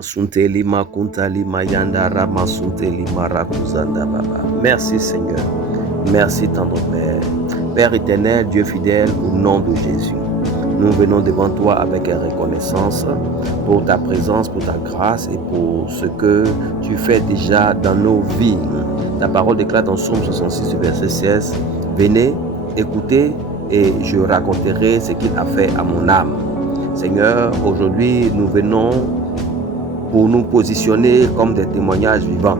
Sunteli makuntali mayanda ramasunteli marakuzanda baba. Merci Seigneur. Merci tendre Père. Père éternel, Dieu fidèle, au nom de Jésus. Nous venons devant toi avec reconnaissance pour ta présence, pour ta grâce et pour ce que tu fais déjà dans nos vies. Ta parole déclare dans Psaume 66, verset 16. Venez, écoutez et je raconterai ce qu'il a fait à mon âme. Seigneur, aujourd'hui nous venons pour nous positionner comme des témoignages vivants.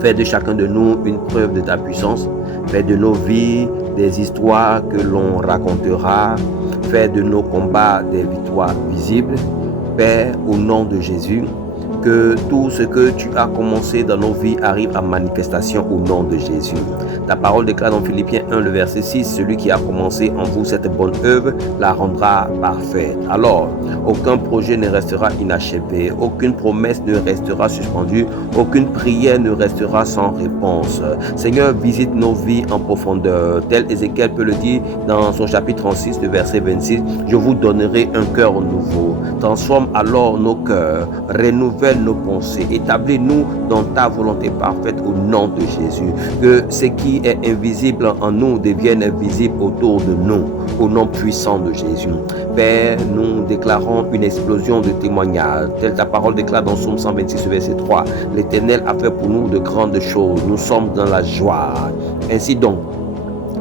Fais de chacun de nous une preuve de ta puissance. Fais de nos vies des histoires que l'on racontera. Fais de nos combats des victoires visibles. Père, au nom de Jésus, que tout ce que tu as commencé dans nos vies arrive à manifestation au nom de Jésus. Ta parole déclare dans Philippiens 1, le verset 6, celui qui a commencé en vous cette bonne œuvre la rendra parfaite. Alors, aucun projet ne restera inachevé, aucune promesse ne restera suspendue, aucune prière ne restera sans réponse. Seigneur, visite nos vies en profondeur. Tel Ézéchiel peut le dire dans son chapitre 36, le verset 26, je vous donnerai un cœur nouveau. Transforme alors nos cœurs, renouvelle nos pensées, établis-nous dans ta volonté parfaite au nom de Jésus. Que ce qui est invisible en nous devienne visible autour de nous, au nom puissant de Jésus. Père, nous déclarons une explosion de témoignages, telle ta parole déclare dans Psaume 126, verset 3. L'Éternel a fait pour nous de grandes choses, nous sommes dans la joie. Ainsi donc,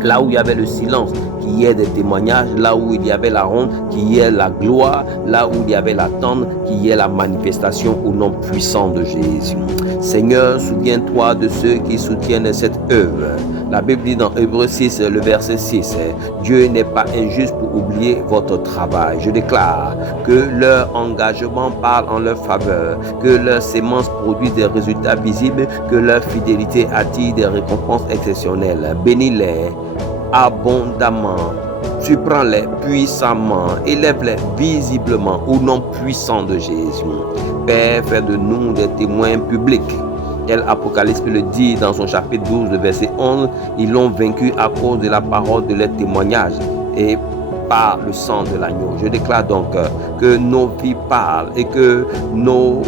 là où il y avait le silence, qu'il y ait des témoignages, là où il y avait la honte, qu'il y ait la gloire, là où il y avait l'attente, qu'il y ait la manifestation au nom puissant de Jésus. Seigneur, souviens-toi de ceux qui soutiennent cette œuvre. La Bible dit dans Hébreux 6, le verset 6, Dieu n'est pas injuste pour oublier votre travail. Je déclare que leur engagement parle en leur faveur, que leur sémence produit des résultats visibles, que leur fidélité attire des récompenses exceptionnelles. Bénis-les abondamment, surprends-les puissamment, élève-les visiblement au nom puissant de Jésus. Père, fais de nous des témoins publics. Tel Apocalypse le dit dans son chapitre 12, le verset 11, ils l'ont vaincu à cause de la parole de leur témoignage et par le sang de l'agneau. Je déclare donc que nos vies parlent et que nos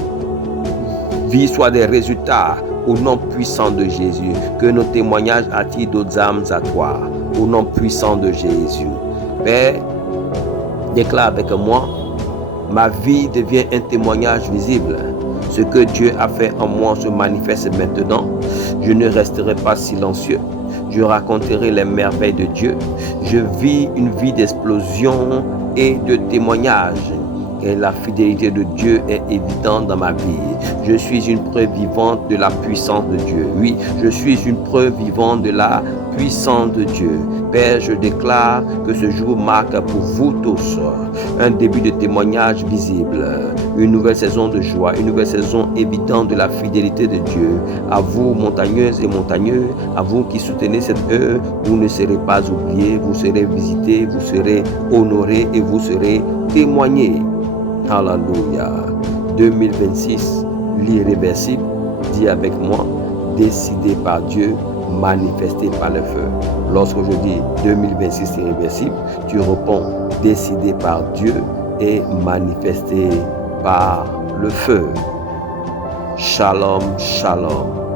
vies soient des résultats au nom puissant de Jésus, que nos témoignages attirent d'autres âmes à toi, au nom puissant de Jésus. Père, déclare avec moi, ma vie devient un témoignage visible. Ce que Dieu a fait en moi se manifeste maintenant. Je ne resterai pas silencieux. Je raconterai les merveilles de Dieu. Je vis une vie d'explosion et de témoignage. Et la fidélité de Dieu est évidente dans ma vie. Je suis une preuve vivante de la puissance de Dieu. Oui, je suis une preuve vivante de la puissance de Dieu. Père, je déclare que ce jour marque pour vous tous un début de témoignage visible, une nouvelle saison de joie, une nouvelle saison évidente de la fidélité de Dieu. À vous, montagneuses et montagneux, à vous qui soutenez cette œuvre, vous ne serez pas oubliés, vous serez visités, vous serez honorés et vous serez témoignés. Alléluia. 2026, l'irréversible, dis avec moi, décidé par Dieu, manifesté par le feu. Lorsque je dis 2026 irréversible, tu réponds décidé par Dieu et manifesté par le feu. Shalom, shalom.